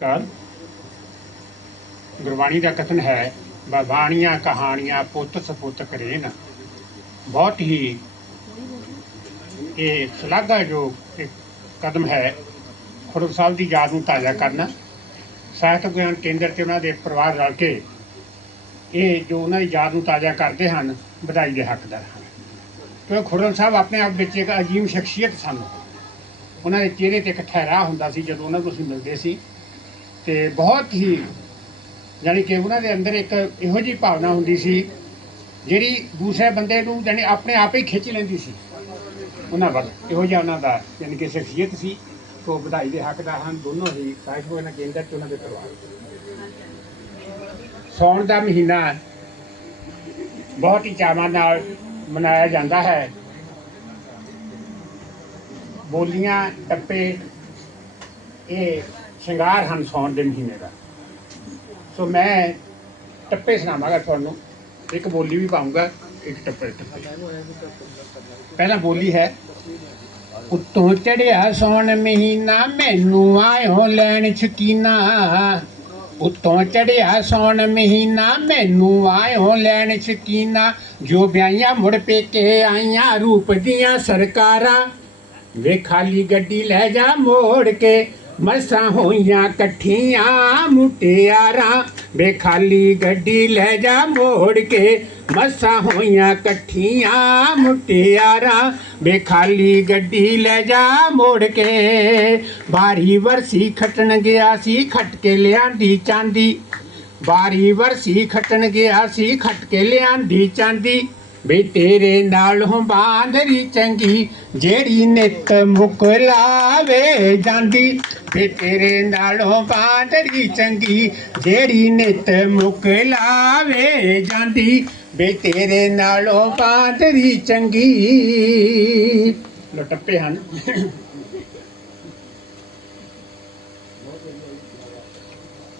ਕਰ ਗੁਰਬਾਣੀ ਦਾ ਕਥਨ ਹੈ ਬਾਣੀਆਂ ਕਹਾਣੀਆਂ ਪੁੱਤ ਸਪੁੱਤ ਕਰੇਨ। ਬਹੁਤ ਹੀ ਇਹ ਸ਼ਲਾਘਾ ਜੋ ਕਦਮ ਹੈ, ਖੁਰਦ ਸਾਹਿਬ ਦੀ ਯਾਦ ਨੂੰ ਤਾਜ਼ਾ ਕਰਨਾ। ਸਾਹਿਤ ਗਿਆਨ ਕੇਂਦਰ ਤੇ ਉਹਨਾਂ ਦੇ ਪਰਿਵਾਰ ਰਲ ਕੇ ਇਹ ਜੋ ਉਹਨਾਂ ਦੀ ਯਾਦ ਨੂੰ ਤਾਜ਼ਾ ਕਰਦੇ ਹਨ, ਵਧਾਈ ਦੇ ਹੱਕਦਾਰ ਹਨ। ਕਿਉਂਕਿ ਖੁਰਦ ਸਾਹਿਬ ਆਪਣੇ ਆਪ ਵਿੱਚ ਇੱਕ ਅਜੀਮ ਸ਼ਖਸੀਅਤ ਸਨ। ਉਹਨਾਂ ਦੇ ਚਿਹਰੇ ਤੇ ਇੱਕ ਠਹਿਰਾ ਹੁੰਦਾ ਸੀ ਜਦੋਂ ਉਹਨਾਂ ਨੂੰ ਅਸੀਂ ਮਿਲਦੇ ਸੀ। ਤੇ ਬਹੁਤ ਹੀ, ਯਾਨੀ ਕਿ ਉਹਨਾਂ ਦੇ ਅੰਦਰ ਇੱਕ ਇਹੋ ਜਿਹੀ ਭਾਵਨਾ ਹੁੰਦੀ ਸੀ, ਜਿਹੜੀ ਦੂਸਰੇ ਬੰਦੇ ਨੂੰ ਯਾਨੀ ਆਪਣੇ ਆਪ ਹੀ ਖਿੱਚ ਲੈਂਦੀ ਸੀ। ਉਹਨਾਂ ਵੱਲ ਇਹੋ ਜਿਹਾ ਉਹਨਾਂ ਦਾ, ਯਾਨੀ ਕਿ ਸ਼ਖਸੀਅਤ ਸੀ ਤੋਂ ਵਧਾਈ ਦੇ ਹੱਕਦਾਰ ਹਨ, ਦੋਨੋਂ ਹੀ ਸਾਹਿਤ ਵਿਗਿਆਨ ਕੇਂਦਰ ਤੇ ਉਹਨਾਂ ਦੇ ਪਰਿਵਾਰ। ਸੌਣ ਦਾ ਮਹੀਨਾ ਬਹੁਤ ਹੀ ਚਾਵਾਂ ਨਾਲ ਮਨਾਇਆ ਜਾਂਦਾ ਹੈ। ਬੋਲੀਆਂ, ਟੱਪੇ, ਇਹ ਸ਼ਿੰਗਾਰ ਹਨ ਸੌਣ ਦੇ ਮਹੀਨੇ ਦਾ ਸੋ ਮੈਂ ਟੱਪੇ ਸੁਣਾਵਾਂਗਾ ਤੁਹਾਨੂੰ ਇੱਕ ਬੋਲੀ ਵੀ ਪਾਉਂਗਾ ਇੱਕ ਟੱਪੇ ਟੱਪੇ ਪਹਿਲਾ ਬੋਲੀ ਹੈ ਉੱਤੋਂ ਚੜਿਆ ਸੌਣ ਮਹੀਨਾ ਮੈਨੂੰ ਆਇਓ ਲੈਣ ਸ਼ਕੀਨਾ ਉੱਤੋਂ ਚੜਿਆ ਸੌਣ ਮਹੀਨਾ ਮੈਨੂੰ ਆਇਓ ਲੈਣ ਸ਼ਕੀਨਾ ਜੋ ਵਿਆਹੀਆਂ ਮੁੜ ਪੇਕੇ ਆਈਆਂ ਰੂਪ ਦੀਆਂ ਸਰਕਾਰਾਂ ਵੇ ਖਾਲੀ ਗੱਡੀ ਲੈ ਜਾ ਮੋੜ ਕੇ ਮਸਾਂ ਹੋਈਆਂ ਇਕੱਠੀਆਂ, ਮੁਟਿਆਰਾਂ, ਵੇ ਖਾਲੀ ਗੱਡੀ ਲੈ ਜਾ ਮੋੜ ਕੇ। ਮਸਾਂ ਹੋਈਆਂ ਇਕੱਠੀਆਂ, ਮੁਟਿਆਰਾਂ, ਵੇ ਖਾਲੀ ਗੱਡੀ ਲੈ ਜਾ ਮੋੜ ਕੇ। ਬਾਰੀ ਵਰਸੀ ਖਟਣ ਗਿਆ ਸੀ, ਖਟ ਕੇ ਲਿਆਂਦੀ ਚਾਂਦੀ। ਬਾਰੀ ਵਰਸੀ ਖਟਣ ਗਿਆ ਸੀ, ਖਟ ਕੇ ਲਿਆਂਦੀ ਚਾਂਦੀ। ਵੇ ਤੇਰੇ ਨਾਲ ਹੋਂ ਬਾਂਦਰੀ ਚੰਗੀ, ਜਿਹੜੀ ਨਿਤ ਮੁਕਲਾਵੇ ਜਾਂਦੀ। ਵੇ ਤੇਰੇ ਨਾਲੋਂ ਬਾਂਦਰੀ ਚੰਗੀ, ਜਿਹੜੀ ਨਿਤ ਮੁਕਲਾਵੇ ਜਾਂਦੀ। ਵੇ ਤੇਰੇ ਨਾਲੋਂ ਬਾਂਦਰੀ ਚੰਗੀ। ਲੋ ਟੱਪੇ ਹਨ।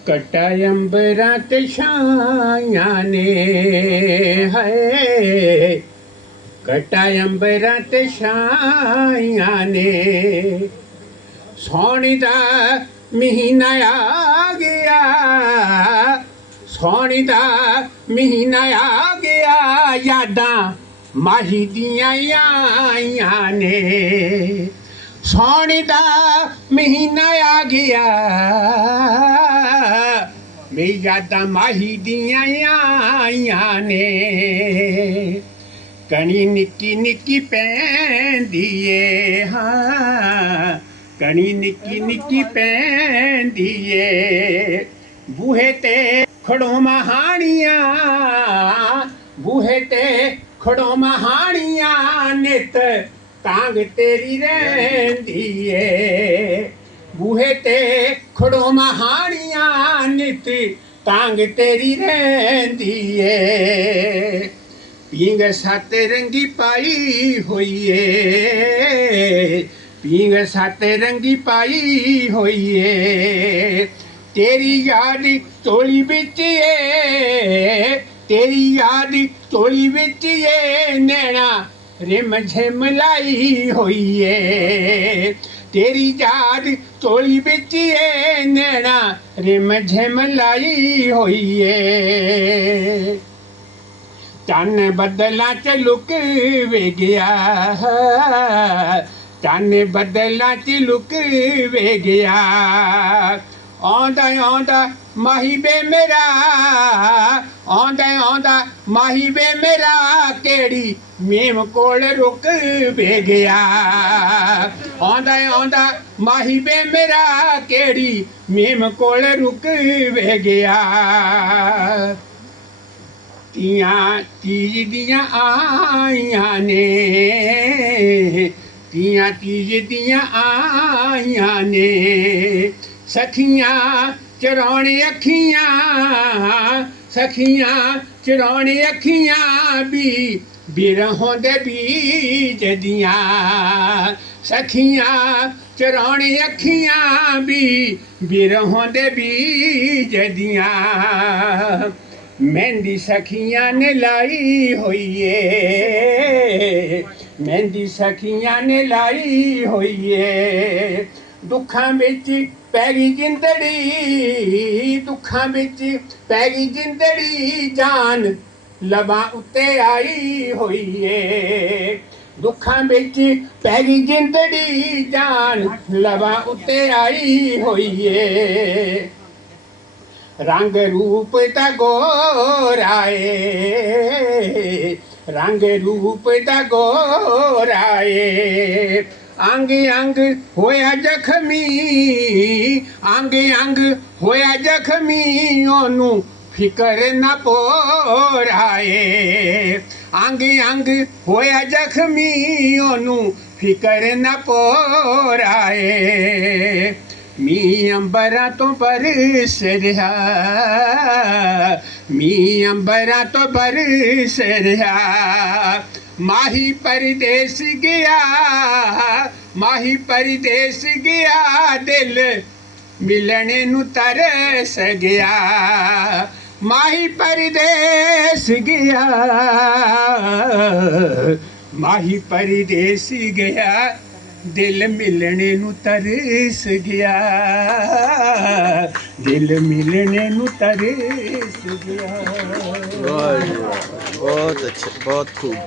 कटयम्बरात शायाने है कटयम्बरात शायाने सोनी दा महीना आ गया। सोनी दा महीना आ गया, यादा माही दियाँ आइयाँ ने सोनी दा महीना आ गया। मेरा दमाही दिया ने कणी निकी निकी पैंदिए हाँ. कणी निकी निकी पैंदिए बूहे ते खड़ो महानिया बूहे ते खड़ो महानिया नित तांग तेरी रहंदी है बूहे ते खड़ो महानी नित तांग तेरी रहती है पींग सात रंगी पाई होइए पींग सात रंगी पाई होइए तेरी याद टोली बिच ये तेरी याद टोली बिच ये नैना रिम झिम लाई होइए तेरी जाद तोली बिचिए नैना रिम झिम लाई होइए चन बदला च लुक वे गया, चन बदला च लुक वे गया। ਆਉਂਦਾ ਆਉਂਦਾ ਮਾਹੀ ਬੇ ਮੇਰਾ, ਆਉਂਦਾ ਆਂਦਾ ਮਾਹੀ ਬੇ ਮੇਰਾ, ਕਿਹੜੀ ਮੇਮ ਕੋਲ ਰੁਕ ਬੇ ਗਿਆ। ਆਉਂਦਾ ਆਂਦਾ ਮਾਹੀ ਬੇ ਮੇਰਾ, ਕਿਹੜੀ ਮੇਮ ਕੋਲ ਰੁਕ ਬੇ ਗਿਆ। ਤੀਆਂ ਤੀਜ ਦੀਆਂ ਆਈਆਂ ਨੇ ਤੀਆਂ ਤੀਜ ਦੀਆਂ ਆਈਆਂ ਨੇ। सखियाँ चरौणी अखियाँ, सखियाँ चरौणी अखियाँ भी बिरहों दे बीज दियाँ। सखियाँ चरौणी अखियाँ भी बिरहों दे बीज दियाँ। मेहंदी सखियाँ ने लाई होई है मेहंदी सखियाँ ने लाई होई है ਦੁੱਖਾਂ ਵਿੱਚ ਪੈ ਗਈ ਜਿੰਦੜੀ ਦੁੱਖਾਂ ਵਿੱਚ ਪੈ ਗਈ ਜਿੰਦੜੀ ਜਾਨ ਲਬਾਂ ਉੱਤੇ ਆਈ ਹੋਈ ਏ ਦੁੱਖਾਂ ਵਿੱਚ ਪੈ ਗਈ ਜਿੰਦੜੀ ਜਾਨ ਲਬਾਂ ਉੱਤੇ ਆਈ ਹੋਈ ਏ ਰੰਗ ਰੂਪ ਦਾ ਗੋਰਾਏ ਰੰਗ ਰੂਪ ਦਾ ਗੋਰਾਏ आंगे अंग होया जख्मी, आंगे अंग होया जखमी, ओनू फिकर न पोराए। आंगे अंग होया जखमी, ओनू फिकर न पोराए। मी अंबरा तो पर सिरहा मी अम्बरा तो बरस रहा। माही परिदेश गया, माही परिदेश गया, दिल मिलने नु तरस गया। माही परिदेश गया, माही परदेश गया। दिल मिलने नु तरस गया। दिल मिलने नु तरस गया। बहुत अच्छा बहुत खूब।